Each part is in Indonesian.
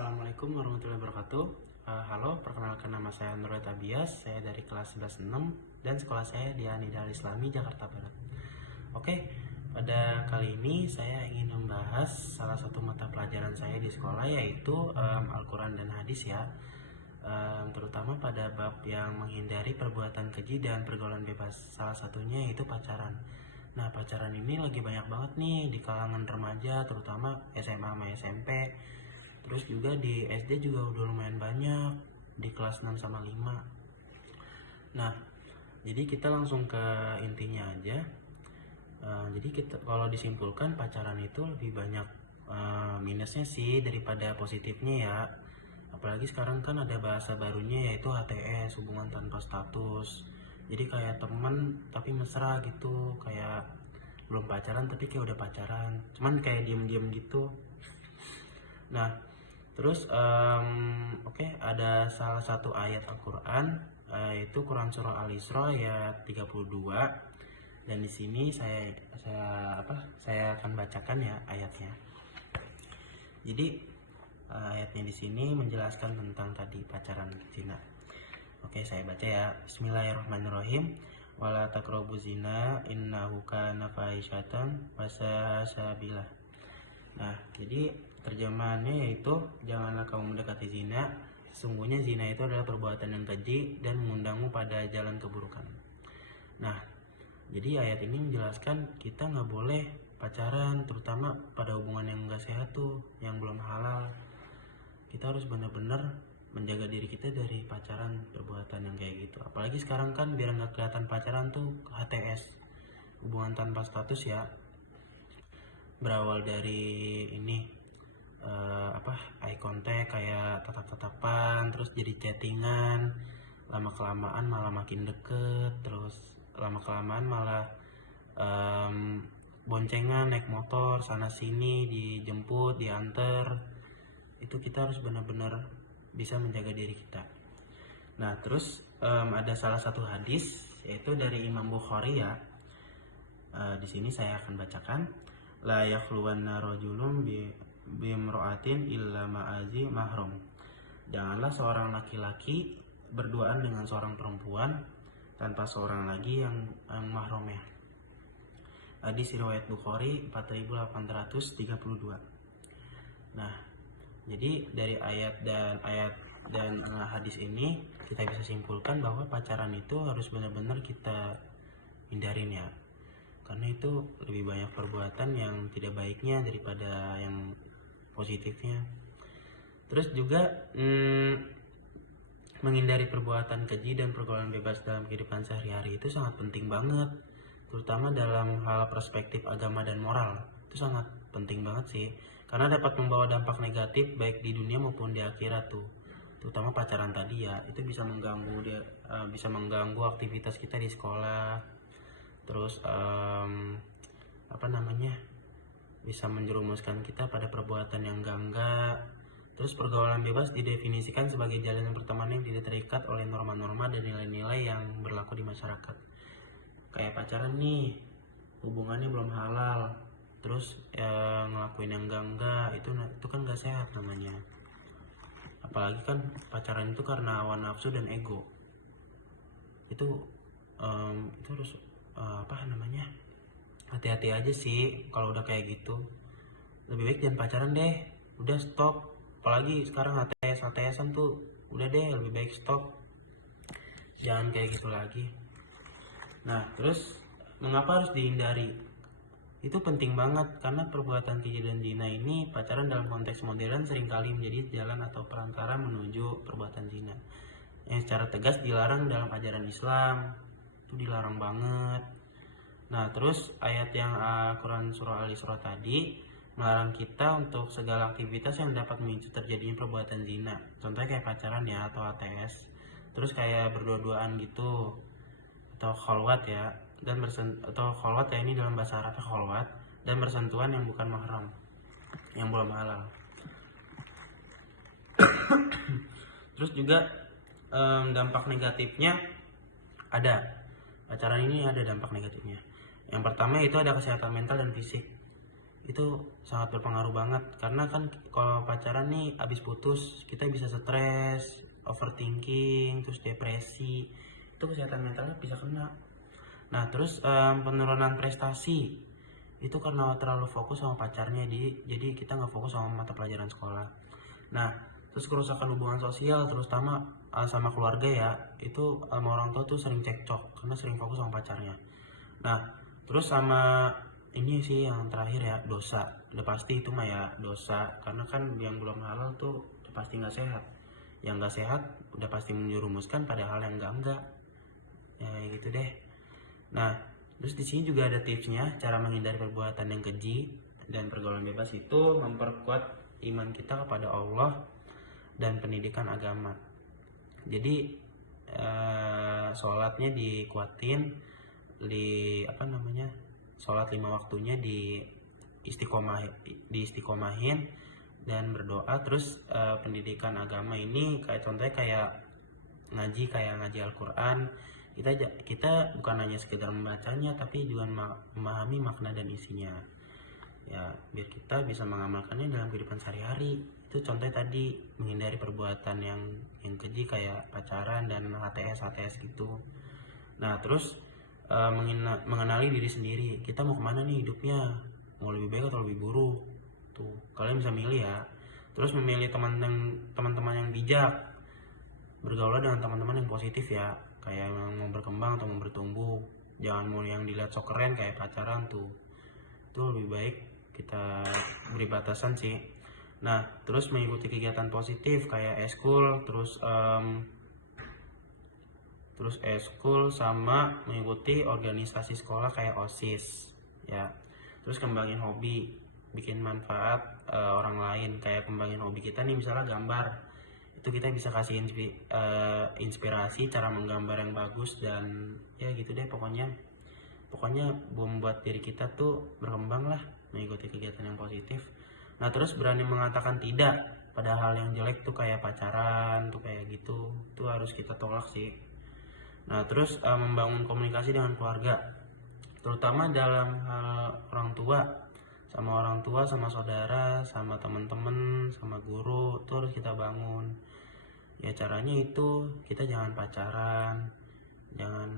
Assalamualaikum warahmatullahi wabarakatuh. Halo, perkenalkan nama saya Nurul Tabias. Saya dari kelas 11-6 dan sekolah saya di Anida Al-Islami, Jakarta Barat. Oke, pada kali ini saya ingin membahas salah satu mata pelajaran saya di sekolah, yaitu Al-Quran dan Hadis ya. Terutama pada bab yang menghindari perbuatan keji dan pergaulan bebas. Salah satunya yaitu pacaran. Nah, pacaran ini lagi banyak banget nih di kalangan remaja, terutama SMA sama SMP. Terus juga di SD juga udah lumayan banyak, di kelas 6 sama 5. Nah, jadi kita langsung ke intinya aja. Jadi kita kalau disimpulkan, pacaran itu lebih banyak minusnya sih daripada positifnya ya. Apalagi sekarang kan ada bahasa barunya, yaitu HTS, hubungan tanpa status. Jadi kayak temen tapi mesra gitu, kayak belum pacaran tapi kayak udah pacaran, cuman kayak diem-diem gitu. Nah, terus ada salah satu ayat Al-Quran, yaitu Quran surah Al-Isra ayat 32. Dan di sini saya akan bacakan ya ayatnya. Jadi ayatnya di sini menjelaskan tentang tadi pacaran zina. Oke, saya baca ya. Bismillahirrahmanirrahim. Wala taqrabuz zina innahu kana fahisyatan wa sa'a sabila. Nah, jadi terjemahannya yaitu janganlah kamu mendekati zina, sesungguhnya zina itu adalah perbuatan yang keji dan mengundangmu pada jalan keburukan. Nah, jadi ayat ini menjelaskan kita nggak boleh pacaran, terutama pada hubungan yang nggak sehat tuh, yang belum halal. Kita harus benar-benar menjaga diri kita dari pacaran, perbuatan yang kayak gitu. Apalagi sekarang kan biar nggak kelihatan pacaran tuh HTS, hubungan tanpa status ya. Berawal dari ini eye contact, kayak tatap-tatapan, terus jadi chattingan, lama kelamaan malah makin deket, terus lama kelamaan malah boncengan naik motor sana sini, dijemput, diantar. Itu kita harus benar-benar bisa menjaga diri kita. Nah, terus ada salah satu hadis, yaitu dari Imam Bukhari ya. Di sini saya akan bacakan. La yakhluwanna rajulun bimra'atin illa ma'azi mahram. Janganlah seorang laki-laki berduaan dengan seorang perempuan tanpa seorang lagi yang mahramnya. Hadis riwayat Bukhari 4832. Nah, jadi dari ayat dan hadis ini kita bisa simpulkan bahwa pacaran itu harus benar-benar kita hindarin ya. Karena itu lebih banyak perbuatan yang tidak baiknya daripada yang positifnya. Terus juga menghindari perbuatan keji dan pergaulan bebas dalam kehidupan sehari-hari itu sangat penting banget, terutama dalam hal perspektif agama dan moral. Itu sangat penting banget sih, karena dapat membawa dampak negatif baik di dunia maupun di akhirat tuh. Terutama pacaran tadi ya, itu bisa mengganggu aktivitas kita di sekolah. Terus bisa menjerumuskan kita pada perbuatan yang enggak. Terus pergaulan bebas didefinisikan sebagai jalan yang pertemanan yang tidak terikat oleh norma-norma dan nilai-nilai yang berlaku di masyarakat. Kayak pacaran nih, hubungannya belum halal, terus ngelakuin yang enggak, itu kan gak sehat namanya. Apalagi kan pacaran itu karena hawa nafsu dan ego. Itu harus hati-hati aja sih kalau udah kayak gitu. Lebih baik jangan pacaran deh, udah stop. Apalagi sekarang HTS-an tuh udah deh, lebih baik stop, jangan kayak gitu lagi. Nah, terus mengapa harus dihindari? Itu penting banget karena perbuatan keji dan zina ini, pacaran dalam konteks modern seringkali menjadi jalan atau perantara menuju perbuatan zina yang secara tegas dilarang dalam ajaran Islam. Itu dilarang banget. Nah, terus ayat yang Quran surah Al-Isra tadi melarang kita untuk segala aktivitas yang dapat memicu terjadinya perbuatan zina. Contohnya kayak pacaran ya, atau ATS. Terus kayak berdua-duaan gitu, atau kholwat ya, atau kholwat ya, ini dalam bahasa Arabnya kholwat, dan bersentuhan yang bukan mahram, yang belum halal. Terus juga dampak negatifnya ada. Pacaran ini ada dampak negatifnya. Yang pertama itu ada kesehatan mental dan fisik. itu sangat berpengaruh banget, karena kan kalau pacaran nih abis putus kita bisa stres, overthinking, terus depresi, itu kesehatan mentalnya bisa kena. Nah terus penurunan prestasi itu karena terlalu fokus sama pacarnya, jadi kita nggak fokus sama mata pelajaran sekolah. Nah terus kerusakan hubungan sosial terutama sama keluarga ya, itu sama orang tua tuh sering cekcok karena sering fokus sama pacarnya. Nah terus sama ini sih yang terakhir ya, dosa. Udah pasti itu mah ya dosa, karena kan yang belum halal tuh udah pasti nggak sehat, yang nggak sehat udah pasti menjerumuskan pada hal yang enggak ya, gitu deh. Nah terus di sini juga ada tipsnya cara menghindari perbuatan yang keji dan pergaulan bebas, itu memperkuat iman kita kepada Allah dan pendidikan agama. Jadi sholatnya dikuatin, di apa namanya, sholat 5 waktunya istiqomahin dan berdoa. Terus pendidikan agama ini kayak contohnya kayak ngaji Al-Quran, kita bukan hanya sekedar membacanya tapi juga memahami makna dan isinya ya, biar kita bisa mengamalkannya dalam kehidupan sehari-hari. Itu contohnya tadi menghindari perbuatan yang keji kayak pacaran dan HTS gitu. Nah terus mengenali diri sendiri, kita mau kemana nih hidupnya, mau lebih baik atau lebih buruk, tuh kalian bisa milih ya. Terus memilih teman-teman yang bijak, bergaul dengan teman-teman yang positif ya, kayak yang mau berkembang atau mau bertumbuh, jangan mau yang dilihat sok keren kayak pacaran tuh, itu lebih baik kita beri batasan sih. Nah terus mengikuti kegiatan positif kayak eskul, terus eskul sama mengikuti organisasi sekolah kayak OSIS ya. Terus kembangin hobi, bikin manfaat orang lain, kayak kembangin hobi kita nih misalnya gambar, itu kita bisa kasih inspirasi cara menggambar yang bagus, dan ya gitu deh pokoknya membuat diri kita tuh berkembang lah, mengikuti kegiatan yang positif. Nah terus berani mengatakan tidak pada hal yang jelek tuh kayak pacaran tuh kayak gitu, tuh harus kita tolak sih. Nah terus membangun komunikasi dengan keluarga, terutama dalam hal orang tua, sama saudara, sama teman-teman, sama guru, itu harus kita bangun. Ya caranya itu kita jangan pacaran, jangan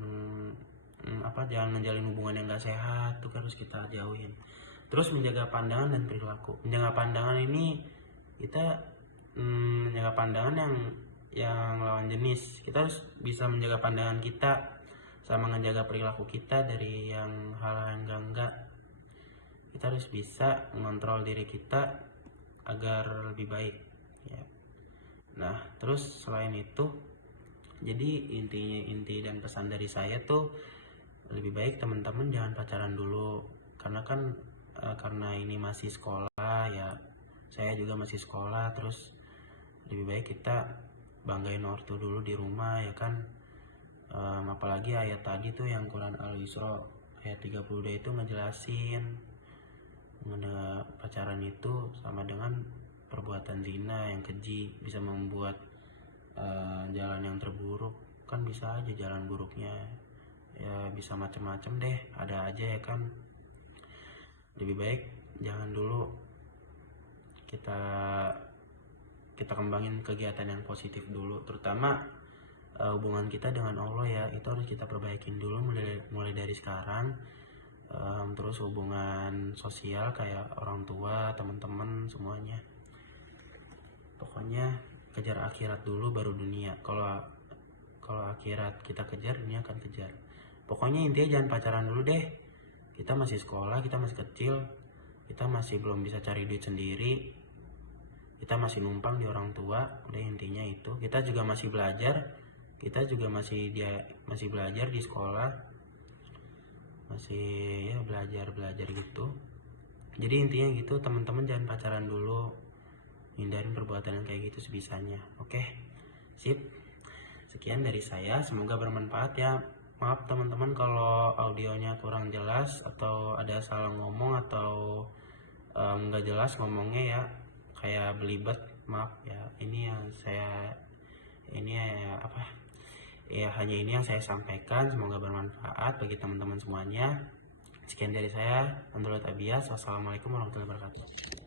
menjalin hubungan yang gak sehat, itu harus kita jauhin. Terus menjaga pandangan dan perilaku. Menjaga pandangan ini kita menjaga pandangan yang lawan jenis. Kita harus bisa menjaga pandangan kita sama menjaga perilaku kita dari yang hal-hal yang enggak. Kita harus bisa mengontrol diri kita agar lebih baik ya. Nah terus selain itu, jadi inti dan pesan dari saya tuh, lebih baik teman-teman jangan pacaran dulu, karena ini masih sekolah ya, saya juga masih sekolah. Terus lebih baik kita banggain ortu dulu di rumah ya kan. Apalagi ayat tadi tuh yang Quran Al-Isra ayat 32 itu ngejelasin mengenai pacaran itu sama dengan perbuatan zina yang keji, bisa membuat jalan yang terburuk. Kan bisa aja jalan buruknya ya, bisa macem-macem deh, ada aja ya kan. Lebih baik jangan dulu, kita kembangin kegiatan yang positif dulu, terutama hubungan kita dengan Allah ya, itu harus kita perbaikin dulu mulai dari sekarang. Terus hubungan sosial kayak orang tua, teman-teman, semuanya. Pokoknya kejar akhirat dulu baru dunia. Kalau akhirat kita kejar, dunia akan kejar. Pokoknya intinya jangan pacaran dulu deh. Kita masih sekolah, kita masih kecil, kita masih belum bisa cari duit sendiri, kita masih numpang di orang tua. Udah intinya itu, kita juga masih belajar, kita juga masih belajar di sekolah, masih ya belajar gitu. Jadi intinya gitu teman-teman, jangan pacaran dulu, hindarin perbuatan yang kayak gitu sebisanya. Oke, sip. Sekian dari saya, semoga bermanfaat ya. Maaf teman-teman kalau audionya kurang jelas atau ada salah ngomong atau nggak jelas ngomongnya ya, kayak belibet, maaf ya. Ini hanya ini yang saya sampaikan. Semoga bermanfaat bagi teman-teman semuanya. Sekian dari saya, Nurul Abias. Wassalamualaikum warahmatullahi wabarakatuh.